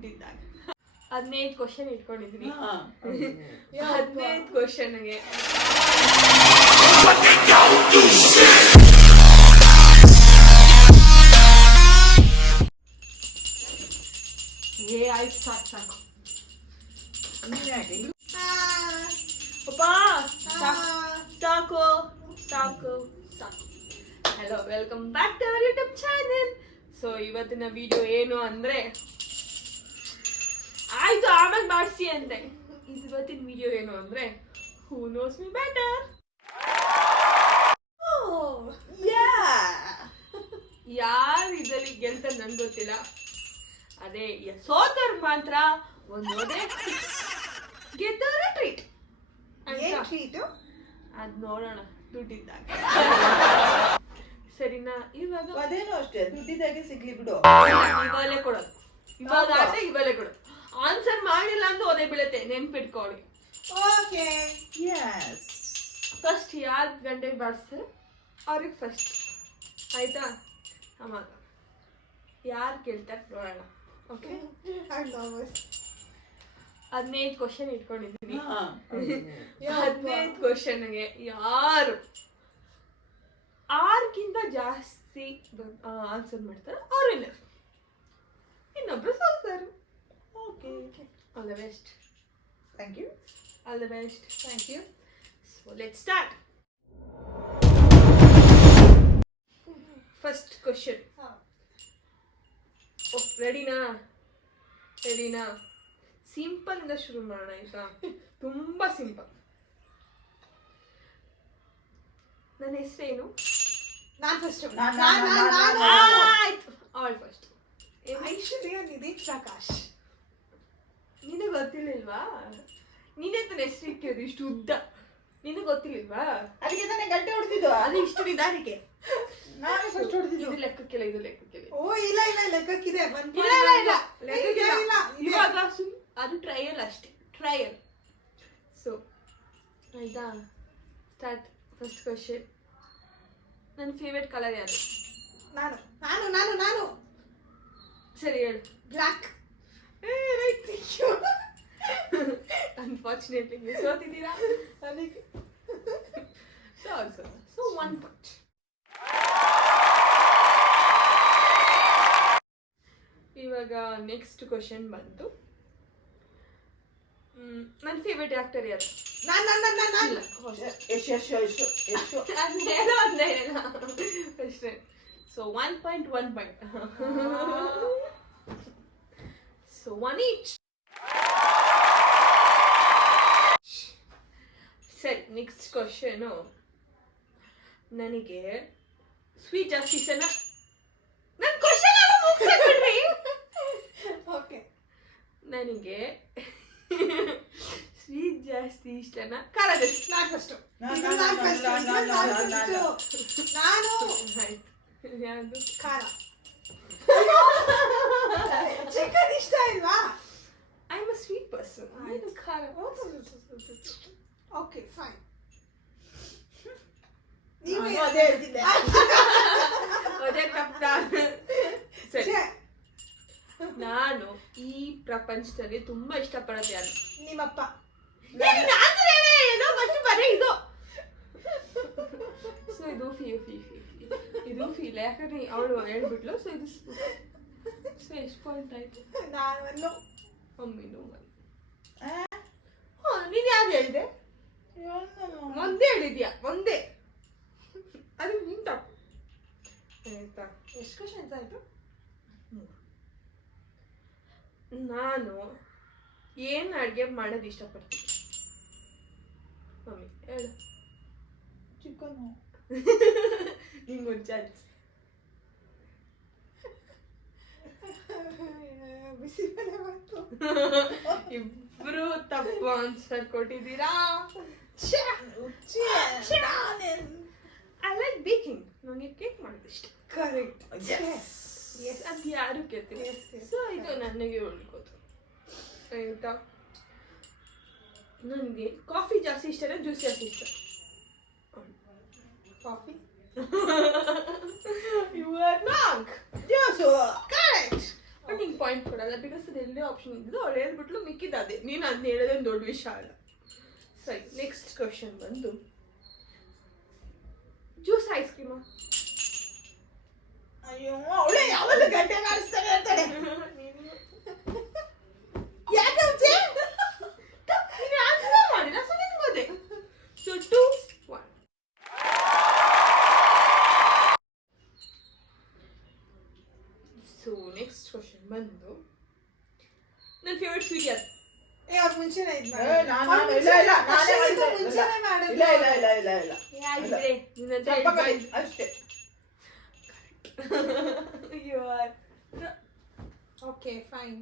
ದುಡ್ಡಿದ್ದಾಗ ಹದಿನೈದು ಕ್ವಶನ್ ಇಟ್ಕೊಂಡಿದ್ದೀನಿ. ಹದಿನೈದು ಕ್ವಶನ್ಗೆ ಏ ಆಯ್ತು ಸಾಕು ಸಾಕು? ಅಪ್ಪ ಸಾಕು ಸಾಕು ಸಾಕು hello welcome back to our YouTube channel so ಇವತ್ತಿನ ವಿಡಿಯೋ ಏನು ಅಂದ್ರೆ ಆಯ್ತು ಆಮೇಲೆ ಮಾಡಿಸಿ ಅಂದೆ. ಇದು ಇವತ್ತಿನ ವಿಡಿಯೋ ಏನು ಅಂದ್ರೆ ಹೂ ನೋಸ್ ಮಿ ಬೆಟರ್. ಯಾರು ಇದರಲ್ಲಿ ಗೆಲ್ತ ನನ್ಗೆ ಗೊತ್ತಿಲ್ಲ. ಅದೇ ಸೋತವ್ರ್ ಮಾತ್ರ ಒಂದು ಗೆದ್ದವ್ರೆ ಟ್ರೀಟ್ treat? ಅದ್ ನೋಡೋಣ ದುಡ್ಡಿದ್ದಾಗ. ಸರಿನಾ ಇವಾಗ ಅದೇನು ಅಷ್ಟೇ ದುಡ್ಡಿದ್ದಾಗೆ ಸಿಗ್ಲಿ ಬಿಡು. ಇವಾಗಲೇ ಕೊಡೋದು. ಇವಾಗ ಆದ್ರೆ ಇವಾಗಲೇ ಕೊಡೋದು. ಆನ್ಸರ್ ಮಾಡಿಲ್ಲ ಅಂತ ಒದೆ ಬೀಳುತ್ತೆ. ನೆನ್ಪಿಟ್ಕೊಳ್ಳಿ. ಓಕೆ ಎಸ್ ಫಸ್ಟ್ ಯಾರು ಗಂಟೆಗೆ ಬಾರಿಸ್ತಾರೆ? ಅವ್ರಿಗೆ ಫಸ್ಟ್ ಆಯ್ತಾ? ಅವಾಗ ಯಾರು ಕೇಳ್ತಾರೆ ನೋಡೋಣ. ಓಕೆ ಹದಿನೈದು ಕ್ವಶನ್ ಇಟ್ಕೊಂಡಿದ್ದೀನಿ. ಹಾ. ಹದಿನೈದು ಕ್ವಶನ್ಗೆ ಯಾರು? ಆರ್ಗಿಂತ ಜಾಸ್ತಿ ಆನ್ಸರ್ ಮಾಡ್ತಾರೆ ಅವ್ರು ಇನ್ನೊಬ್ರು ಸೋಲ್ತಾರೆ. Okay all the best thank you all the best thank you so let start first question ಓ ರೆಡಿನಾ ರೆಡಿನಾ ಸಿಂಪಲ್ ಇಂದ ಶುರು ಮಾಡೋಣ ಆಯ್ತಾ ತುಂಬಾ ಸಿಂಪಲ್ ನನ್ನ ಹೆಸರೇನು ನಾನ್ ಫಸ್ಟ್ ನಾನ್- ನಾನ್- ನಾನ್- ನಾನ್- ನಾನ್- ಆಯ್ತು ಅವಳು ಫಸ್ಟ್ ಐಶ್ವರ್ಯ ನಿಧಿ ಪ್ರಕಾಶ್ ನಿನಗೆ ಗೊತ್ತಿರ್ಲಿಲ್ವಾ ನೀನೇ ತಾನೆ ಎಷ್ಟು ಇಷ್ಟು ಉದ್ದ. ನಿನಗೆ ಗೊತ್ತಿರ್ಲಿಲ್ವಾ ಅದಕ್ಕೆ ತಾನೇ ಗಂಟೆ ಹೊಡ್ತಿದ್ದು ಅದು ಇಷ್ಟು ನಿಧಾನಕ್ಕೆ. ನಾನು ಫಸ್ಟ್ ಹೊಡ್ತಿದ್ದು. ಇದು ಲೆಕ್ಕಕ್ಕಿಲ್ಲ ಇದು ಲೆಕ್ಕಕ್ಕಿಲ್ಲ. ಓ ಇಲ್ಲ ಇಲ್ಲ ಲೆಕ್ಕಕ್ಕಿದೆ. ಇಲ್ಲ ಇಲ್ಲ ಇಲ್ಲ. ಲೆಕ್ಕಕ್ಕಿಲ್ಲ. ಇಲ್ಲ, ಇವಾಗ ಸುಮ್ ಅದು ಟ್ರಯಲ್ ಅಷ್ಟೇ. ಟ್ರಯಲ್ ಸೊ ಆಯ್ತಾ? ಸ್ಟಾರ್ಟ್ ಫಸ್ಟ್ ಕ್ವಶನ್ ನನ್ನ ಫೇವ್ರೆಟ್ ಕಲರ್ ಯಾರು? ನಾನು ನಾನು ನಾನು ನಾನು. ಸರಿ ಹೇಳು. ಬ್ಲಾಕ್ ಅನ್ಫಾರ್ಚುನೇಟ್ಲಿ ಮಿಸ್ ಸೋತಿದ್ದೀರಾ ನನಗೆ so also so one point ಇವಾಗ ನೆಕ್ಸ್ಟ್ ಕ್ವಶನ್ ಬಂತು. ನನ್ನ ಫೇವ್ರೆಟ್ ಆಕ್ಟರ್ ಯಾರು? ನಾನು ನಾನು ನಾನು ನಾನು ಇಲ್ಲ ಎಷ್ಟು ಎಷ್ಟು ಎಷ್ಟು ಎಷ್ಟು ಅದೇನೋ ಅದೇನೋ ಅಷ್ಟೇ. So one point one point so one each ಸರಿ ನೆಕ್ಸ್ಟ್ ಕ್ವಶನು ನನಗೆ ಸ್ವೀಟ್ ಜಾಸ್ತಿ ಇಷ್ಟನ ನನ್ನ ಕ್ವಶನ್ ಮುಗಿಸ್ಬಿಡ್ರಿ ಓಕೆ ನನಗೆ ಸ್ವೀಟ್ ಜಾಸ್ತಿ ಇಷ್ಟನ ಖಾರ ಜಾಸ್ತಿ ನಾಲ್ಕು ಅಷ್ಟು ನಾನು- ಯಾವುದು? ಖಾರ. ಚಿಕನ್ ಇಷ್ಟ ಇಲ್ವಾ I am a sweet person. ಖಾರ. ಓಕೆ ಫೈನ್ ನೀವು ನಾನು ಅದೇ ಹೇಳ್ತಿದ್ದೆ ಅದೇ ತಪ್ಪ ಸರಿ ನಾನು ಈ ಪ್ರಪಂಚದಲ್ಲಿ ತುಂಬಾ ಇಷ್ಟಪಡೋದು ಯಾರು ನಿಮ್ಮಪ್ಪ ಫಸ್ಟ್ ಬರೀ ಇದು ಸೊ ಇದು ಫೀ ಫೀ ಫೀ ಇದು ಫೀಲ್ ಯಾಕಂದ್ರೆ ಅವಳು ಹೇಳ್ಬಿಟ್ಲು ಸೊ ಇದು ಸೊ ಎಷ್ಟು ಪಾಯಿಂಟ್ ಆಯ್ತು ನಾನು ನೀನು ಯಾರು ಹೇಳಿದೆ. ಒಂದೇ ಹೇಳಿದ್ಯಾ? ಒಂದೇ. ಅದು ನಿನ್ ತಪ್ಪು. ಆಯ್ತಾ? ಎಷ್ಟು ಕ್ವಶನ್ಸ್ ಆಯ್ತು ನಾನು ಏನು ಅಡುಗೆ ಮಾಡೋದು ಇಷ್ಟಪಡ್ತೀನಿ? ಮಮ್ಮಿ ಹೇಳು. ಚಿಕನ್ ನಿಂಗೊಂದು ಚಾನ್ಸ್ ಬಿಸಿಬೇಳೆ ಬಂತು ಇಬ್ರು ತಪ್ಪು ಆನ್ಸರ್ ಕೊಟ್ಟಿದ್ದೀರಾ? ಐ ಲೈಕ್ ಬೇಕಿಂಗ್ ನನಗೆ ಕೇಕ್ ಮಾಡೋದು ಇಷ್ಟ. ಕರೆಕ್ಟ್. ಎಸ್ ಅದು ಯಾರು ಕೇಳ್ತೀನಿ. ಸೊ ಇದು ನನಗೆ ಉಳ್ಕೋದು ಆಯ್ತಾ? ನನಗೆ ಕಾಫಿ ಜಾಸ್ತಿ ಇಷ್ಟನಾ ಜ್ಯೂಸ್ ಜಾಸ್ತಿ ಇಷ್ಟ. ಕಾಫಿ ಯು ಇದ್ದಿದ್ದು ನಾಗ್ ಹೇಳ್ಬಿಟ್ಲು ಅದು ಎಲ್ಲೋ ಮಿಕ್ಕಿದ ಅದೇ. ನೀನು ಅದನ್ನ ಹೇಳೋದೇನು ದೊಡ್ಡ ವಿಷಯ ಅಲ್ಲ. ಸರಿ ನೆಕ್ಸ್ಟ್ ಕ್ವಶನ್ ಬಂದು ಜ್ಯೂಸ್ ಐಸ್ ಕ್ರೀಮಾ ಅಯ್ಯೋ ಅವಳೆ ಯಾವಾಗ ಗಂಟೆ ಮಾಡಿಸ್ತಾನೆ ಅಂತಾಳೆ. ಯಾಕೆ ಆನ್ಸರ್ ಮಾಡಿಲ್ಲ so ನಿನ್ಗೋದೆ so two one so next question ಬಂದು ನನ್ನ ಫೇವ್ರೆಟ್ ಸ್ವೀಟ್ ಯಾರು ಏ ಅವ್ರು ಮುಂಚೆನೆ ಇದ್ ಏ, ನಾನ್- ನಾನ್- ಇಲ್ಲ, ಇಲ್ಲ, ನಾನೇ ಮಾಡಿದ್ದು. ಮುಂಚೆನೆ ಮಾಡಿದ್ದು. ಇಲ್ಲ ಇಲ್ಲ ಇಲ್ಲ ಇಲ್ಲ ಇಲ್ಲ ಯಾರಿದ್ರೆ ನಿನ್ನ ಹತ್ರ ಸ್ವಲ್ಪ ಕಲಿ, advice- ಅಷ್ಟೇ You are ಓಕೆ ಫೈನ್